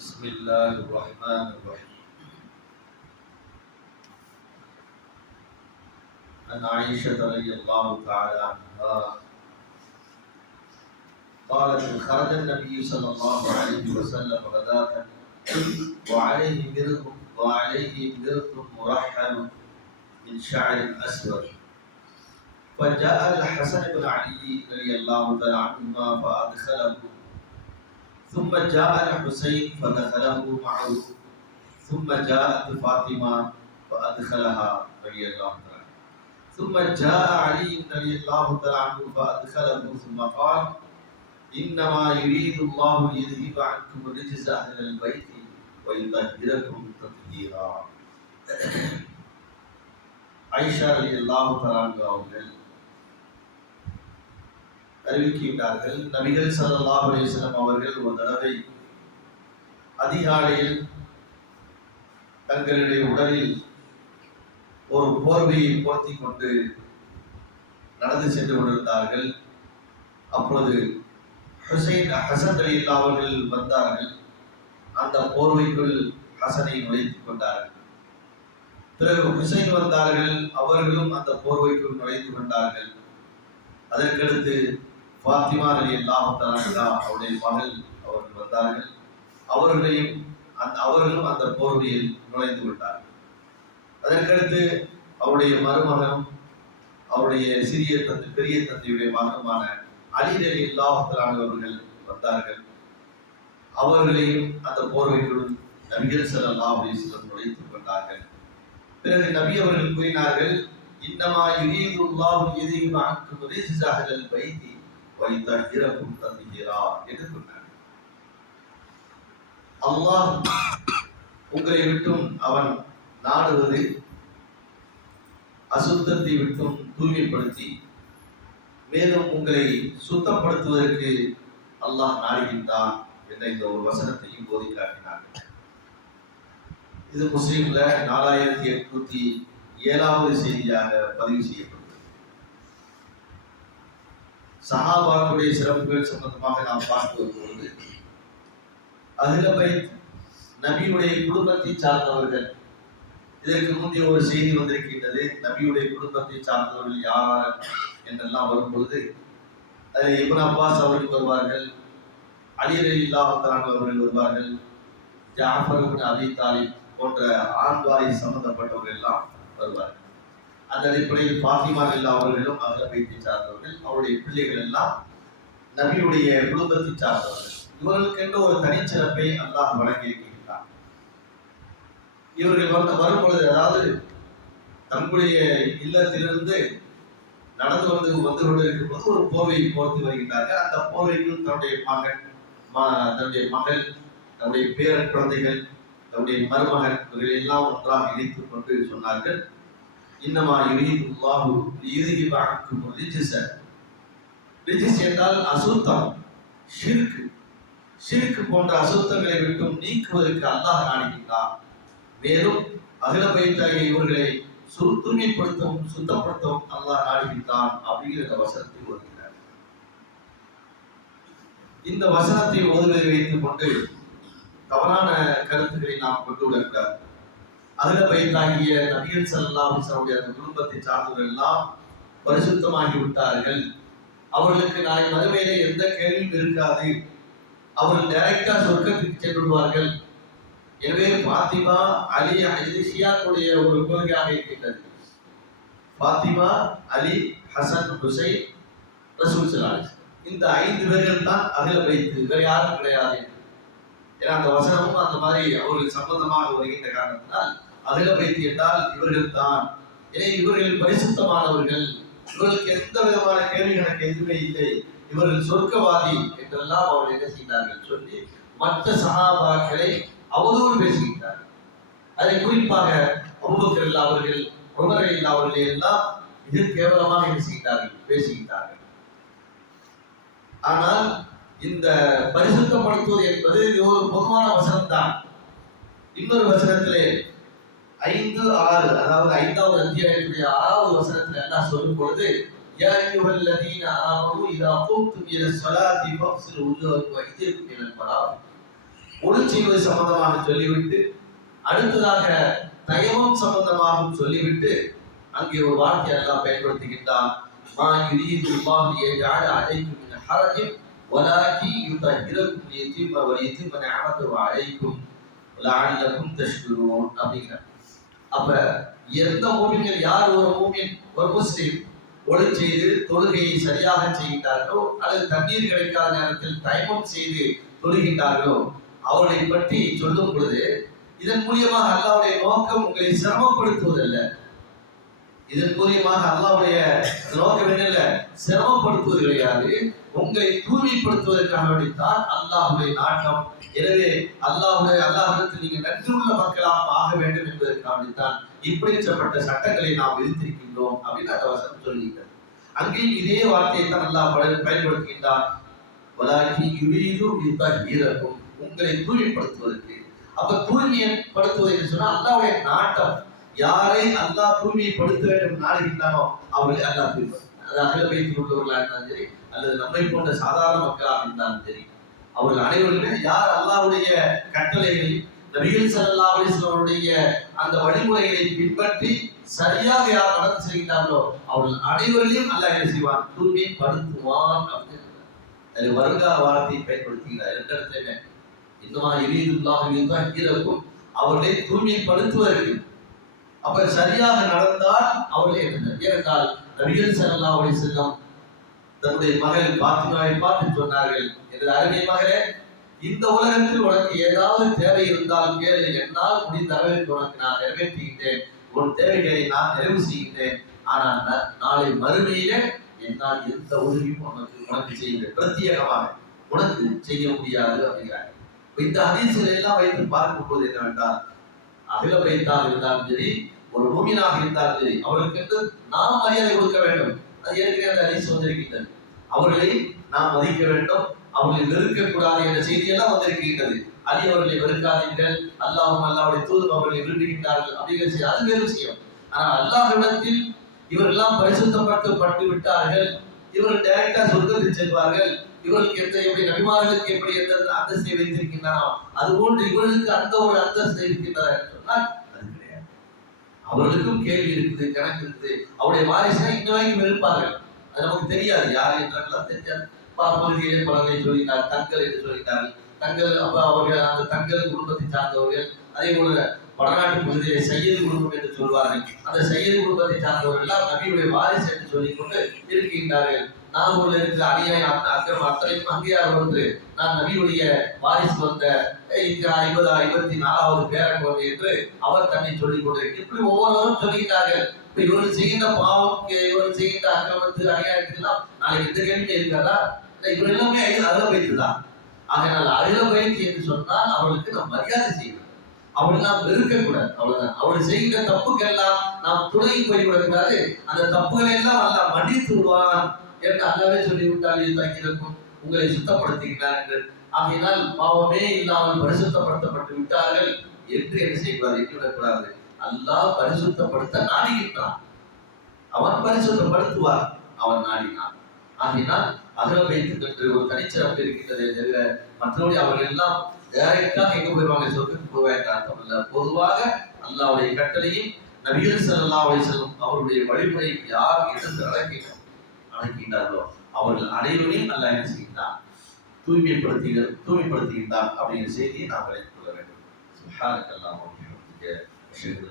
بسم الله الرحمن الرحيم. عن عائشة رضي الله تعالى عنها قالت: خرج النبي صلى الله عليه وسلم غداة وعليه مرط مرحل من شعر أسود، فجاء الحسن بن علي رضي الله تعالى عنهما فأدخله، ثم جاء الحسين فدخله معه، ثم جاءت فاطمة فأدخلها رضي الله تعالى، ثم جاء علي رضي الله تعالى عنه فأدخله، ثم قال: إنما يريد الله ليذهب عنكم الرجس أهل البيت ويطهركم تطهيرا. ஆயிஷா ரலியல்லாஹு தஆலா அன்ஹா அவர்கள் அறிவிக்கின்றார்கள், நபிகள் ஸல்லல்லாஹு அலைஹி வஸல்லம் அவர்கள் ஒரு தடவை அதிகாலையில் தங்களுடைய உடலில் ஒரு போர்வையை போர்த்திக் கொண்டு நடந்து சென்று கொண்டிருந்தார்கள். அப்பொழுது ஹசன் ரலியல்லாஹு அவர்கள் வந்தார்கள். அந்த போர்வைக்குள் ஹசனை நுழைத்துக் கொண்டார்கள். பிறகு ஹுசைன் வந்தார்கள். அவர்களும் அந்த போர்வைக்குள் நுழைந்து கொண்டார்கள். அதற்கடுத்து ஃபாத்திமா ரலியல்லாஹு தஆலா அவருடைய மகள் அவர்கள் வந்தார்கள். அவர்களும் அந்த போர்வையில் நுழைந்து கொண்டார்கள். அதற்கடுத்து அவருடைய மருமகனும் அவருடைய பெரிய தந்தையுடைய மகனுமான அலி ரலியல்லாஹு தஆலா அவர்கள் வந்தார்கள். அவர்களையும் அந்த போர்வைக்குள் நபிகள் ஸல்லல்லாஹு அலைஹி வஸல்லம் நுழைத்துக் கொண்டார்கள். பிறகு நபி அவர்கள் கூறினார்கள், இன்னமா யுரீதுல்லாஹு லியுذهب عنكم الرجس أهل البيت ويطهركم تطهيرا என்று சொன்னார். அல்லாஹ் உங்களை விட்டும் அவன் நாடுவது அசுத்தத்தை விட்டும் தூய்மைப்படுத்தி மேலும் உங்களை சுத்தப்படுத்துவதற்கு அல்லாஹ் நாடுகின்றான் என்ற இந்த ஒரு வசனத்தையும் போதி காட்டினார். இது முஸ்லிம்ல 4807வது செய்தியாக பதிவு செய்யப்பட்டது. சஹாபாக்களுடைய சிறப்புகள் சம்பந்தமாக நாம் பார்த்து வரும்போது, அஹ்ல பைத் நபியுடைய குடும்பத்தை சார்ந்தவர்கள். இதற்கு முந்தைய ஒரு செய்தி வந்திருக்கின்றது, நபியுடைய குடும்பத்தை சார்ந்தவர்கள் யார் என்றெல்லாம் வரும்பொழுது அதில் இப்னு அப்பாஸ் அவர்கள் வருவார்கள், அலி ரலியல்லாஹு தஆலா அவர்கள் வருவார்கள், ஜாஃபர் இப்னு அபி தாலிப் போன்ற ஆண் வாரிசு சம்பந்தப்பட்டவர்கள் எல்லாம் வருவார்கள். அந்த அடிப்படையில் ஃபாத்திமா ரலியல்லாஹு அவர்களும் அஹ்ல பைத்தை சார்ந்தவர்கள். அவருடைய பிள்ளைகள் எல்லாம் நபியுடைய குடும்பத்தை சார்ந்தவர்கள். இவர்களுக்கென்று ஒரு தனிச்சிறப்பை அல்லாஹ் வழங்கியிருக்கிறார். இவர்கள் வரும்பொழுது, அதாவது தங்களுடைய இல்லத்திலிருந்து நடந்து வந்து கொண்டிருக்கும் போது ஒரு போர்வையை போர்த்து வருகின்றார்கள். அந்த போர்வைக்குள் தன்னுடைய மகள், தன்னுடைய பேர குழந்தைகள், தன்னுடைய மருமகன் இவர்கள் எல்லாம் ஒன்றாக இணைத்துக் கொண்டு சொன்னார்கள், இன்னமா யுரீதுல்லாஹு லியுذهب عنكم الرجس. ரிஜிஸ் என்றால் அசுத்தம், ஷிர்க் போன்ற அசுத்தங்களை விட்டும் நீக்குவதற்கு அல்லாஹ் நாடுகின்றார். மேலும் அஹ்ல பைத்தாகிய இவர்களை தூய்மைப்படுத்தவும் சுத்தப்படுத்தவும் அல்லாஹ் நாடுகின்றான் அப்படிங்கிற இந்த வசனத்தை ஓதுகிறார். இந்த வசனத்தை ஓதுவதை வைத்துக் கொண்டு தவறான கருத்துக்களை நாம் கொண்டு விடக்கூடாது. அஹ்ல பைத்தாகிய நபிகள் ஸல்லல்லாஹு அலைஹி வஸல்லம் அந்த குடும்பத்தை சார்ந்தவர்கள் எல்லாம் பரிசுத்தமாகி விட்டார்கள். அவர்களுக்கு நாளை மறுமையிலே எந்த கேள்வியும் இருக்காது. அவர்கள் டைரக்டா சொர்க்கத்துக்கு சென்று விடுவார்கள். எனவே ஃபாத்திமா, அலி, இது ஷியாக்களுடைய ஒரு கொள்கையாக இருக்கின்றது. ஃபாத்திமா, அலி, ஹசன், ஹுசைன், ரசூல் ஸல்லல்லாஹு அலைஹி வஸல்லம் இந்த 5 பேர்கள் தான் அஹ்ல பைத், வேறு யாரும் கிடையாது. ஏன்னா அந்த வசனமும் அந்த மாதிரி அவர்கள் சம்பந்தமாக வருகின்ற காரணத்தினால் அஹ்ல பைத் என்றால் இவர்கள் தான். எனவே இவர்கள் பரிசுத்தமானவர்கள், இவர்களுக்கு எந்த விதமான கேள்வி கணக்கு எதுவுமே இல்லை, இவர்கள் சொர்க்கவாதி என்றெல்லாம் அவர்கள் என்ன செய்தார்கள் சொல்லி மற்ற சஹாபாக்களை அவதூறு பேசுகின்றார்கள். அதை குறிப்பாக அபூபக்கர் அவர்கள், உமர் அவர்கள் எல்லாம் மிக கேவலமாக என்ன செய்கிறார்கள், பேசுகின்றார்கள். ஆனால் இந்த பரிசுத்தப்படுத்துவது என்பது ஒரு பொதுவான வசனம் தான். இன்னொரு வசனத்திலே 5:6, அதாவது 5வது அத்தியாயத்துடைய 6வது வசனத்தில் என்ன சொல்லும் பொழுது, யா அய்யுஹல்லதீன ஆமனூ இதா கும்தும் இலஸ் ஸலாத்தி ஃபக்ஸிலூ வஜூஹக்கும் வ ஐதியக்கும் இலல் மராஃபிக். ஒளி செய்வது சம்பந்தமாக சொல்லிவிட்டு அடுத்ததாக தயமம் சம்பந்தமாகவும் சொல்லிவிட்டு அங்கே ஒரு வார்த்தை எல்லாம் பயன்படுத்துகின்றான். மா யுரீதுல்லாஹு லியஜஅல அலைக்கும் மின் ஹரஜின் வலாகின் யுதஹிரக்கும் லியதீம வலியதீம நிஅமத்துஹு அலைக்கும் லஅல்லக்கும் தஷ்குரூன் அப்படிங்கிற. அப்ப எந்த மூமின்கள், யார் ஒரு மூமின், ஒரு முஸ்லிம் ஒளி செய்து தொழுகையை சரியாக செய்கின்றார்களோ அல்லது தண்ணீர் கிடைக்காத நேரத்தில் தயமம் செய்து தொழுகின்றார்களோ அவர்களை பற்றி சொல்லும் பொழுது இதன் மூலியமாக அல்லாஹ்வுடைய நோக்கம் உங்களை சிரமப்படுத்துவதல்ல. இதன் மூலியமாக அல்லாஹ்வுடைய நோக்கம் என்னல்ல, சிரமப்படுத்துவது கிடையாது, உங்களை தூய்மைப்படுத்துவதற்காக வேண்டித்தான் அல்லாஹ்வுடைய நாட்டம். எனவே அல்லாஹ்விடத்தில் நீங்கள் நன்றியுள்ள மக்களாக ஆக வேண்டும் என்பதற்காக வேண்டித்தான் இப்படிப்பட்ட சட்டங்களை நாம் விதித்திருக்கின்றோம் அப்படின்னு அந்த வசனம் சொல்லுகிறது. அங்கேயும் இதே வார்த்தையை தான் அல்லாஹ் பயன்படுத்துகின்றான். வலாகின் யுரீது லியதஹிரக்கும், உங்களை தூய்மைப்படுத்துவதற்கு. அப்ப தூய்மைப்படுத்துவது என்று சொன்னா அல்லாஹ்வுடைய நாட்டம். யாரை அல்லாஹ் தூய்மைப்படுத்த வேண்டும் நாடுகின்றானோ அவர்களை அல்லாஹ் தூய்மைப்படுத்தும். அது அகில பைத்தில் உள்ளவர்களாக இருந்தாலும் சரி அல்லது நம்மை போன்ற சாதாரண மக்களாக இருந்தாலும் சரி, அவர்கள் அனைவருமே யார் அல்லாஹ்வுடைய கட்டளைகளை, நபிகள் ஸல்லல்லாஹு அலைஹி வஸல்லம் அவருடைய அந்த வழிமுறைகளை பின்பற்றி சரியாக யார் நடந்து செல்கிறார்களோ அவர்கள் அனைவரையும் அல்லாஹ் என்ன செய்வான், தூய்மைப்படுத்துவான் அப்படின்னு அது வருங்கால வார்த்தையை பயன்படுத்துகிறார். எந்த இடத்துல இன்னமா யுரீதுல்லாஹு லியதஹிரக்கும், அவர்களை தூய்மைப்படுத்துவதற்கு. அப்ப சரியாக நடந்தால் அவர்களே ஏனென்றால் நபிகள் ஸல்லல்லாஹு அலைஹி வஸல்லம் தன்னுடைய மகள் பாத்திமாவை பார்த்து சொன்னார்கள், எனது அருமை மகளே, இந்த உலகத்தில் உனக்கு ஏதாவது தேவை இருந்தால் கேளு, என்னால் முடிந்த அளவிற்கு உனக்கு நான் நிறைவேற்றுகின்றேன், உன் தேவைகளை நான் நிறைவு செய்கின்றேன். ஆனால் நாளை மறுமையிலே என்னால் எந்த உதவியும் உனக்கு செய்ய பிரத்யேகமாக உனக்கு செய்ய முடியாது அப்படிங்கிறாங்க. இந்த ஹதீஸ்களை எல்லாம் வைத்து பார்க்கும் போது என்னவென்றால் அகில பைத்தாக இருந்தாலும் சரி, ஒரு மூமினாக இருந்தாலும் சரி, அவர்களுக்கு நாம் மரியாதை கொடுக்க வேண்டும். அது ஏற்கனவே அந்த ஹதீஸ் வந்திருக்கின்றது. அவர்களை நாம் மதிக்க வேண்டும், அவர்களை வெறுக்கக்கூடாது என்ற செய்தியெல்லாம் வந்திருக்கின்றது. அலி அவர்களை வெறுக்காதீர்கள், அல்லாஹ்வும் அல்லாஹ்வுடைய தூதர் அவர்களை விரும்புகின்றார்கள் அப்படிங்கிற செய்தி, அது வேறு விஷயம். ஆனால் அல்லாஹ்விடத்தில் இவரெல்லாம் பரிசுத்தப்படுத்தப்பட்டு விட்டார்கள், இவர்கள் டைரக்டா சொர்க்கத்தில் செல்வார்கள், இவர்களுக்கு எப்படி நபிமார்களுக்கு எப்படி எந்த அந்தஸ்தை வைத்திருக்கின்றனோ அதுபோன்று இவர்களுக்கு அந்த ஒரு அந்தஸ்தை இருக்கின்றதா என்று சொன்னால் அது கிடையாது. அவர்களுக்கும் கேள்வி இருக்குது, கணக்கு இருக்குது. அவருடைய வாரிசை இன்ன வரைக்கும் இருப்பார்கள், அது நமக்கு தெரியாது, யார் என்றெல்லாம் தெரியாது. பகுதியிலே பலரை சொல்லினார், தங்கள் என்று சொல்லினார்கள். தங்கள் அப்ப அவர்கள் அந்த தங்கள் குடும்பத்தை சார்ந்தவர்கள். அதே போல வடநாட்டு பகுதியிலே சையது குடும்பம் என்று சொல்வார்கள். அந்த சையது குடும்பத்தை சார்ந்தவர்கள் எல்லாம் நபியுடைய வாரிசு என்று சொல்லிக் கொண்டு இருக்கின்றார்கள். நாகூர்ல இருக்கிற அநியாயம் அக்கிரமம் அத்தனையும் அங்கேயாக வந்து நான் நபியுடைய வாரிசு வந்த 54வது பேர குழந்தை என்று அவர் தன்னை சொல்லிக் கொண்டிருக்கிறார். இப்படி ஒவ்வொருவரும் சொல்லுகிறார்கள். இப்ப இவர்கள் செய்கின்ற பாவம், இவர்கள் செய்கின்ற அக்கிரமத்துக்கு அநியாயத்துக்கெல்லாம் நாளைக்கு எந்த கேள்வி இருக்கிறதா? இவர் எல்லாமே அகில பைத்துதான். அதனால் அகில பைத்து என்று சொன்னால் அவர்களுக்கு நாம் மரியாதை செய்யணும், அவர்கள் நாம் வெறுக்கக்கூடாது. அவ்வளவுதான். அவர்கள் செய்கின்ற தப்புக்கெல்லாம் நாம் துணை போய்விடக்கூடாது. அந்த தப்புகளை எல்லாம் அல்லாஹ் மன்னித்து விடுவான் என்று அல்லாவே சொல்லிவிட்டால் இருக்கும், உங்களை சுத்தப்படுத்துகிறார் என்று. ஆகையினால் பாவமே இல்லாமல் பரிசுத்தப்படுத்தப்பட்டு விட்டார்கள் என்று என்ன செய்வார், எண்ணிவிடக்கூடாது. அல்லாஹ் பரிசுத்தப்படுத்த நாடுகின்றான், அவன் பரிசுத்தப்படுத்துவார், அவன் நாடினான். ஆகினால் அகல வைத்து ஒரு தனிச்சிறப்பு இருக்கின்றதை தவிர மற்றபடி அவர்கள் எல்லாம் டைரக்டாக எங்க போயிடுவாங்க, சொர்க்கத்துக்கு போவாங்க அர்த்தம் இல்ல. பொதுவாக அல்லாஹ்வுடைய கட்டளையும் நபிகள் ஸல்லல்லாஹு அலைஹி வஸல்லம் அவருடைய வழிமுறை யார் எடுத்து நடக்கின்றார்களோ அவர்கள் அனைவரையும் அல்லாஹ் என்ன செய்கின்றான், தூய்மைப்படுத்துகின்றான் அப்படிங்கிற செய்தியை நாம் விளக்கிக் கொள்ள வேண்டும். சுப்ஹானக அல்லாஹும்ம வ பிஹம்திக அஷ்ஹது